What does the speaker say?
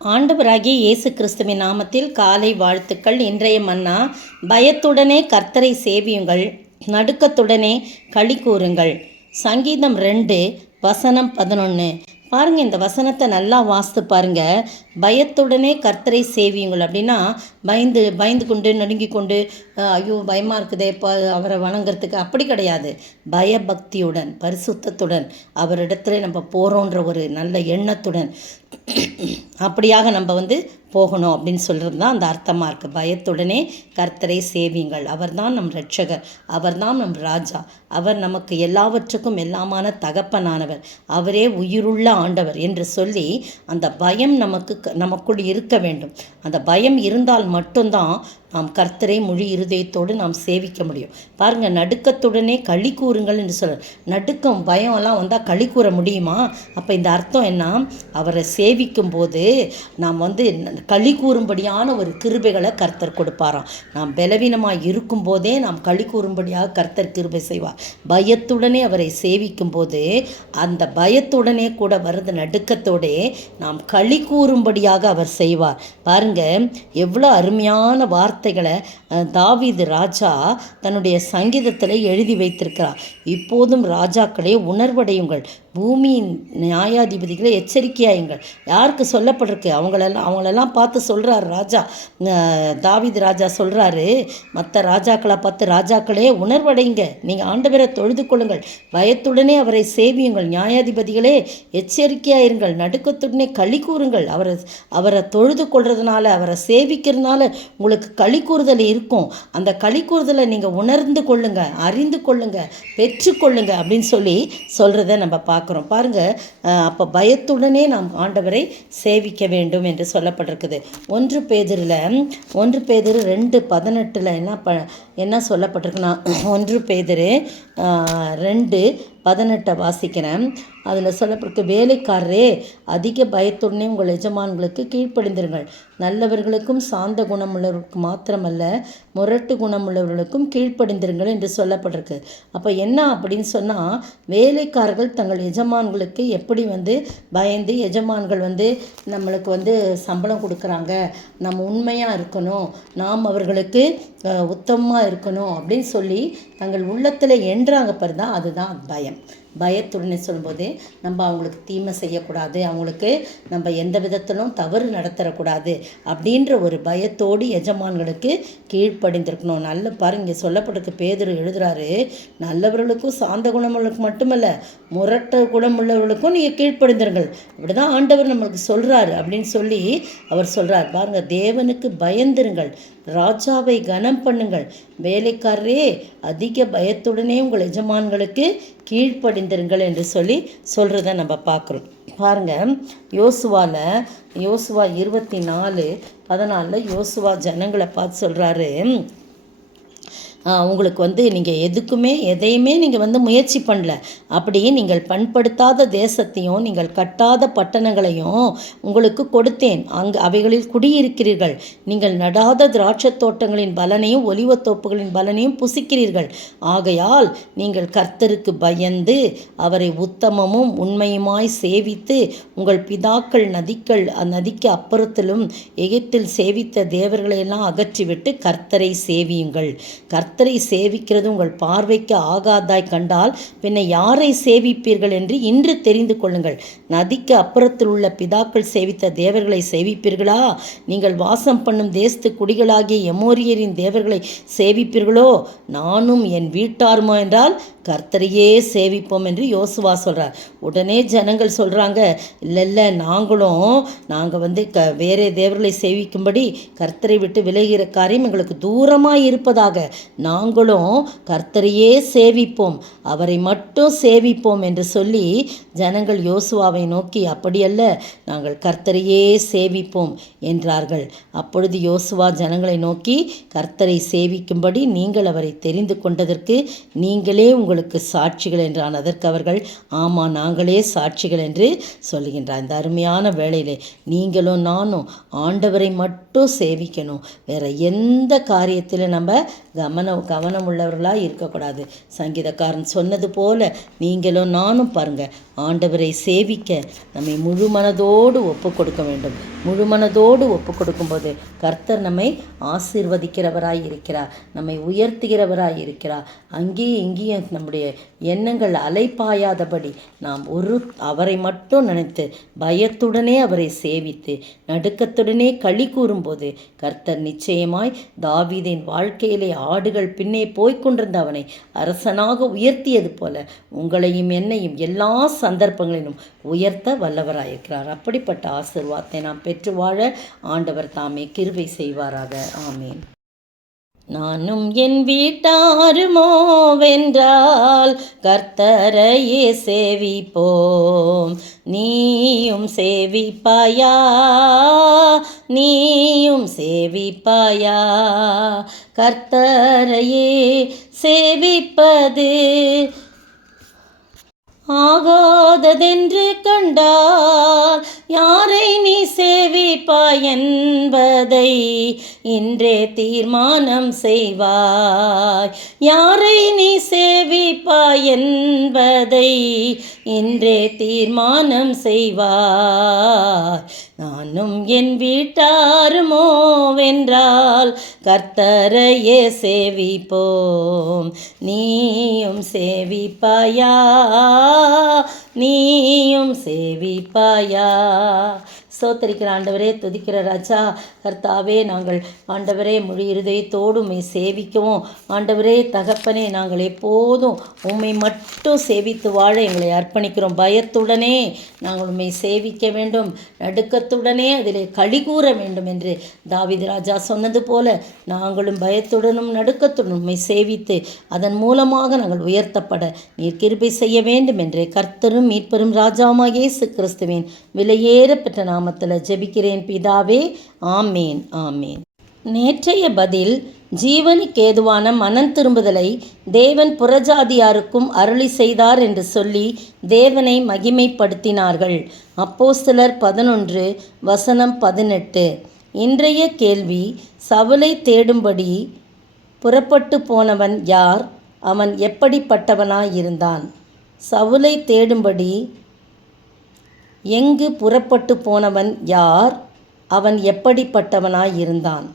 ஆண்டவராகிய இயேசு கிறிஸ்துவின் நாமத்தில் காலை வாழ்த்துக்கள். இன்றைய மன்னா, பயத்துடனே கர்த்தரை சேவியுங்கள், நடுக்கத்துடனே களி கூறுங்கள். சங்கீதம் 2:11. பாருங்கள், இந்த வசனத்தை நல்லா வாசித்து பாருங்கள். பயத்துடனே கர்த்தரை சேவியுங்கள் அப்படின்னா, பயந்து கொண்டு நடுங்கி கொண்டு ஐயோ பயமாக இருக்குதே இப்போ அவரை வணங்குறதுக்கு அப்படி கிடையாது. பயபக்தியுடன் பரிசுத்தத்துடன் அவரிடத்துல நம்ம போகிறோன்ற ஒரு நல்ல எண்ணத்துடன் அப்படியாக நம்ம போகணும் அப்படின்னு சொல்கிறது தான் அந்த அர்த்தமாக இருக்குது. பயத்துடனே கர்த்தரை சேவியுங்கள். அவர் தான் நம் இரட்சகர், அவர் தான் நம் ராஜா, அவர் நமக்கு எல்லாவற்றுக்கும் எல்லாமான தகப்பனானவர், அவரே உயிருள்ள ஆண்டவர் என்று சொல்லி அந்த பயம் நமக்குள் இருக்க வேண்டும். அந்த பயம் இருந்தால் மட்டும்தான் நாம் கர்த்தரை முழு இருதயத்தோடு நாம் சேவிக்க முடியும். பாருங்கள், நடுக்கத்துடனே களி கூறுங்கள் என்று சொல்கிறார். நடுக்கம் பயம் எல்லாம் வந்தால் களி கூற முடியுமா? அப்போ இந்த அர்த்தம் என்ன? அவரை சேவிக்கும் போது நாம் களி கூறும்படியான ஒரு கிருபைகளை கர்த்தர் கொடுப்பாராம். நாம் பலவீனமாக இருக்கும் போதே நாம் களி கூறும்படியாக கர்த்தர் கிருபை செய்வார். பயத்துடனே அவரை சேவிக்கும் போது அந்த பயத்துடனே கூட வருது நடுக்கத்தோடே நாம் களி கூறும்படியாக அவர் செய்வார். பாருங்கள், எவ்வளோ அருமையான வார்த்தைகளை தாவீது ராஜா தன்னுடைய சங்கீதத்தில் எழுதி வைத்திருக்கிறார். இப்போதும் ராஜாக்களே உணர்வடையுங்கள், பூமியின் நியாயாதிபதிகளை எச்சரிக்கையாயுங்கள். யாருக்கு சொல்லப்பட்டிருக்கு? அவங்களெல்லாம் பார்த்து சொல்கிறார் ராஜா. தாவீது ராஜா சொல்கிறாரு, மற்ற ராஜாக்களை பார்த்து, ராஜாக்களே உணர்வடைங்க, நீங்கள் ஆண்டவரை தொழுது கொள்ளுங்கள், பயத்துடனே அவரை சேவியுங்கள், நியாயாதிபதிகளே எச்சரிக்கையாயிருங்கள், நடுக்கத்துடனே களி கூறுங்கள். அவரை தொழுது கொள்றதுனால, அவரை சேவிக்கிறதுனால உங்களுக்கு களி கூறுதல் இருக்கும். அந்த களி கூறுதலை நீங்கள் உணர்ந்து கொள்ளுங்க, அறிந்து கொள்ளுங்க, பெற்றுக்கொள்ளுங்க அப்படின்னு சொல்கிறத நம்ம பார்க்குறோம். பாருங்கள், அப்போ பயத்துடனே நாம் ஆண்டவரை சேவிக்க வேண்டும் என்று சொல்லப்பட்டிருக்குது. 1 பேதுருல 2:18 என்ன சொல்லப்பட்டிருக்குன்னா, 1 பேதுரு 2:18 வாசிக்கிறேன். அதில் சொல்லப்பட்டிருக்கு, வேலைக்காரரே அதிக பயத்துடனே உங்கள் எஜமான்களுக்கு கீழ்ப்படிந்திருங்கள், நல்லவர்களுக்கும் சாந்த குணமுள்ளவர்களுக்கு மாத்திரமல்ல முரட்டு குணமுள்ளவர்களுக்கும் கீழ்ப்படிந்திருங்கள் என்று சொல்லப்பட்டிருக்கு. அப்போ என்ன அப்படின்னு சொன்னால், வேலைக்காரர்கள் தங்கள் எஜமான்களுக்கு எப்படி பயந்து, எஜமான்கள் நம்மளுக்கு சம்பளம் கொடுக்குறாங்க, நம்ம உண்மையாக இருக்கணும், நாம் அவர்களுக்கு உத்தமமாக இருக்கணும் அப்படின்னு சொல்லி தங்கள் உள்ளத்தில் எண்ணுறாங்க பாருங்க, அதுதான் பயம். பயத்துடனே சொல்லும்போது நம்ம அவங்களுக்கு தீமை செய்யக்கூடாது, அவங்களுக்கு நம்ம எந்த விதத்திலும் தவறு நடத்தக்கூடாது அப்படின்ற ஒரு பயத்தோடு எஜமான்களுக்கு கீழ்ப்படிந்திருக்கணும். நல்ல பாருங்க, இங்கே சொல்லப்பட்டிருக்கு, பேதுரு எழுதுகிறாரு, நல்லவர்களுக்கும் சாந்த குணமுள்ளவர்களுக்கு மட்டுமல்ல முரட்ட குணமுள்ளவர்களுக்கும் நீங்கள் கீழ்ப்படிந்திருங்கள். அப்படி தான் ஆண்டவர் நம்மளுக்கு சொல்கிறாரு அப்படின்னு சொல்லி அவர் சொல்கிறார். பாருங்கள், தேவனுக்கு பயந்திருங்கள், ராஜாவை கனம் பண்ணுங்கள், வேலைக்காரரே அதிக பயத்துடனே உங்கள் எஜமான்களுக்கு கீழ்ப்படிந்திருங்கள் என்று சொல்கிறத நம்ம பார்க்குறோம். பாருங்கள், யோசுவா 24:14 யோசுவா ஜனங்களை பார்த்து சொல்கிறாரு, உங்களுக்கு நீங்கள் எதையுமே நீங்கள் முயற்சி பண்ணல, அப்படி நீங்கள் பண்படுத்தாத தேசத்தையும் நீங்கள் கட்டாத பட்டணங்களையும் உங்களுக்கு கொடுத்தேன், அவைகளில் குடியிருக்கிறீர்கள், நீங்கள் நடாத திராட்சை தோட்டங்களின் பலனையும் ஒலிவத்தோப்புகளின் பலனையும் புசிக்கிறீர்கள். ஆகையால் நீங்கள் கர்த்தருக்கு பயந்து அவரை உத்தமமும் உண்மையுமாய் சேவித்து உங்கள் பிதாக்கள் நதிக்கு அப்புறத்திலும் எகிப்தில் சேவித்த தேவர்களையெல்லாம் அகற்றிவிட்டு கர்த்தரை சேவியுங்கள். கர்த்தரை சேவிக்கிறது உங்கள் பார்வைக்கு ஆகாதாய் கண்டால் பின்ன யாரை சேவிப்பீர்கள் என்று இன்று தெரிந்து கொள்ளுங்கள். நதிக்கு அப்புறத்தில் உள்ள பிதாக்கள் சேவித்த தேவர்களை சேவிப்பீர்களா? நீங்கள் வாசம் பண்ணும் தேசத்து குடிகளாகிய எமோரியரின் தேவர்களை சேவிப்பீர்களோ? நானும் என் வீட்டாருமோ என்றால் கர்த்தரையே சேவிப்போம் என்று யோசுவா சொல்கிறார். உடனே ஜனங்கள் சொல்கிறாங்க, இல்லை நாங்கள் வேறே தேவர்களை சேவிக்கும்படி கர்த்தரை விட்டு விலகிற காரியம் எங்களுக்கு தூரமாக இருப்பதாக, நாங்களும் கர்த்தரையே சேவிப்போம், அவரை மட்டும் சேவிப்போம் என்று சொல்லி ஜனங்கள் யோசுவாவை நோக்கி, அப்படியல்ல, நாங்கள் கர்த்தரையே சேவிப்போம் என்றார்கள். அப்பொழுது யோசுவா ஜனங்களை நோக்கி, கர்த்தரை சேவிக்கும்படி நீங்கள் அவரை தெரிந்து கொண்டதற்கு நீங்களே உங்களுக்கு சாட்சிகள் என்றான். அதற்கு அவர்கள், ஆமாம், நாங்களே சாட்சிகள் என்று சொல்லுகின்றார். இந்த அருமையான வேளையிலே நீங்களும் நானும் ஆண்டவரை மட்டும் சேவிக்கணும், வேற எந்த காரியத்தில் நம்ம கவனம் கவனம் உள்ளவர்களாக இருக்கக்கூடாது. சங்கீதக்காரன் சொன்னது போல நீங்களும் நானும் பாருங்கள், ஆண்டவரை சேவிக்க நம்மை முழு மனதோடு ஒப்பு கொடுக்க வேண்டும். முழு மனதோடு ஒப்பு கொடுக்கும்போது கர்த்தர் நம்மை ஆசீர்வதிக்கிறவராய் இருக்கிறார், நம்மை உயர்த்துகிறவராய் இருக்கிறார். அங்கேயும் இங்கேயும் நம்முடைய எண்ணங்கள் அலைப்பாயாதபடி நாம் அவரை மட்டும் நினைத்து பயத்துடனே அவரை சேவித்து நடுக்கத்துடனே களி கூறும்போது கர்த்தர் நிச்சயமாய் தாவீதின் வாழ்க்கையிலே ஆடுகள் பின்னே போய்கொண்டிருந்த அவனை அரசனாக உயர்த்தியது போல உங்களையும் என்னையும் எல்லா சந்தர்ப்பங்களிலும் உயர்த்த வல்லவராயிருக்கிறார். அப்படிப்பட்ட ஆசீர்வாதத்தை நாம் பெற்று வாழ ஆண்டவர் தாமே கிருபை செய்வாராக. ஆமீன். நானும் என் வீட்டாருமோ வென்றால் கர்த்தரையே சேவிப்போம். நீயும் சேவிப்பாயா, நீயும் சேவிப்பாயா? கர்த்தரையே சேவிப்பது ஆகாததென்று கண்டால் யாரை நீ சேவிப்பாய் என்பதை இன்றே தீர்மானம் செய்வாய். யாரை நீ சேவிப்பாய் என்பதை இன்றே தீர்மானம் செய்வாய். நானும் என் வீட்டாருமோ வென்றால் கர்த்தரையே சேவிப்போம். நீயும் சேவிப்பாயா, நீயும் சேவிப்பாயா? ஸ்தோத்திரிக்கிற ஆண்டவரே, துதிக்கிற ராஜா கர்த்தாவே, நாங்கள் ஆண்டவரே முழு இருதயத்தோடு உம்மை சேவிக்கவும் ஆண்டவரே தகப்பனே, நாங்கள் எப்போதும் உம்மை மட்டும் சேவித்து வாழ எங்களை அர்ப்பணிக்கிறோம். பயத்துடனே நாங்கள் உம்மை சேவிக்க வேண்டும், நடுக்கத்துடனே அதிலே களி கூற வேண்டும் என்று தாவீது ராஜா சொன்னது போல நாங்களும் பயத்துடனும் நடுக்கத்துடன் உம்மை சேவித்து அதன் மூலமாக நாங்கள் உயர்த்தப்பட நீர் கிருபை செய்ய வேண்டும் என்று கர்த்தரும் மீட்பரும் ராஜாவுமாகிய இயேசு கிறிஸ்துவின் விலையேற பெற்ற நாமத்தில் ஜெபிக்கிறேன் பிதாவே. ஆமேன், ஆமேன். நேற்றைய பதில், ஜீவனுக்கேதுவான மனம் திரும்புதலை தேவன் புறஜாதியாருக்கும் அருளி செய்தார் என்று சொல்லி தேவனை மகிமைப்படுத்தினார்கள். அப்போஸ்தலர் 11:18. இன்றைய கேள்வி, சவுலை தேடும்படி புறப்பட்டு போனவன் யார்? அவன் எப்படிப்பட்டவனாயிருந்தான்? சவுலை தேடும்படி எங்கு புறப்பட்டு போனவன் யார்? அவன் எப்படிப்பட்டவனாயிருந்தான்?